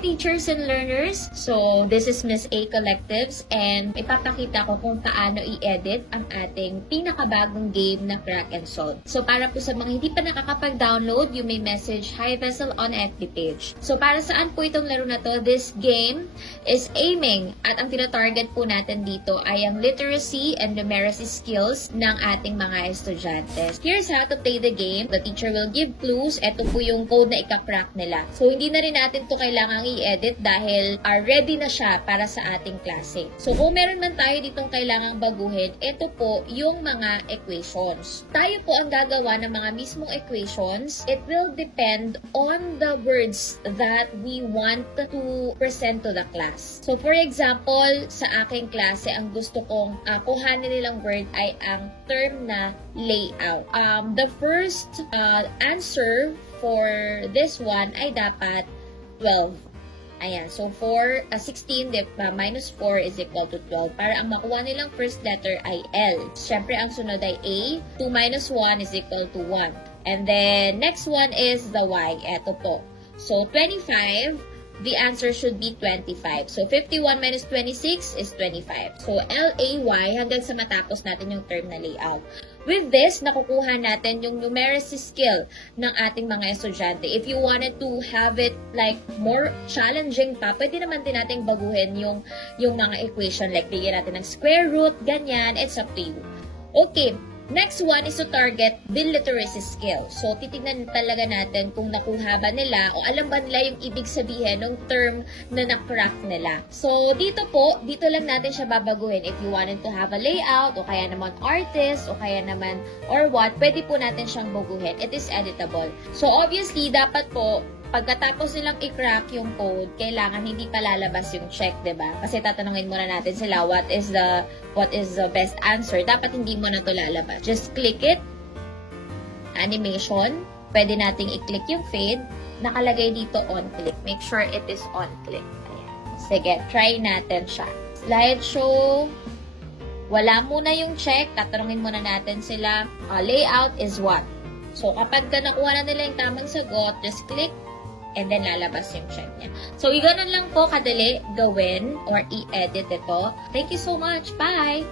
Hi teachers and learners! So, this is Miss A Collectives and ipapakita ko kung paano i-edit ang ating pinakabagong game na Crack and Solve. So, para po sa mga hindi pa nakakapag-download, you may message Hi Vessel on FB page. So, para saan po itong laro na to? This game is aiming at ang tinatarget po natin dito ay ang literacy and numeracy skills ng ating mga estudyante. Here's how to play the game. The teacher will give clues. Ito po yung code na ika-crack nila. So, hindi na rin natin to kailangang i-edit dahil ready na siya para sa ating klase. So, kung meron man tayo ditong kailangang baguhin, ito po yung mga equations. Tayo po ang gagawa ng mga mismong equations. It will depend on the words that we want to present to the class. So, for example, sa aking klase, ang gusto kong kuhanin nilang word ay ang term na layout. The first answer for this one ay dapat 12. Ayan. So, 16, minus 4 is equal to 12. Para ang makuha nilang first letter ay L. Siyempre, ang sunod ay A. 2 minus 1 is equal to 1. And then, next one is the Y. Eto po. So, 25, the answer should be 25. So, 51 minus 26 is 25. So, L-A-Y hanggang sa matapos natin yung term na layout. With this, nakukuha natin yung numeracy skill ng ating mga estudyante. If you wanted to have it like more challenging pa, pwede naman din natin baguhin yung mga equation. Like, bigyan natin ng square root, ganyan. It's up to you. Okay. Next one is to target the literacy skill. So, titignan talaga natin kung nakuha ba nila o alam ba nila yung ibig sabihin ng term na na-crack nila. So, dito lang natin siya babaguhin. If you wanted to have a layout o kaya naman artist o kaya naman or what, pwede po natin siyang baguhin. It is editable. So, obviously, dapat po, pagkatapos nilang i-crack yung code, kailangan hindi pa lalabas yung check, 'di ba? Kasi tatanungin muna natin sila what is the best answer. Dapat hindi mo na 'to lalabas. Just click it. Animation. Pwede nating i-click yung fade. Nakalagay dito on click. Make sure it is on click. Ayan. Sige, try natin siya. Slideshow. Wala muna yung check. Tatanungin muna natin sila. Layout is what? So, kapag nakuha na nila yung tamang sagot, just click and then lalabas yung check niya. So, ganun lang po kadali gawin or i-edit ito. Thank you so much. Bye!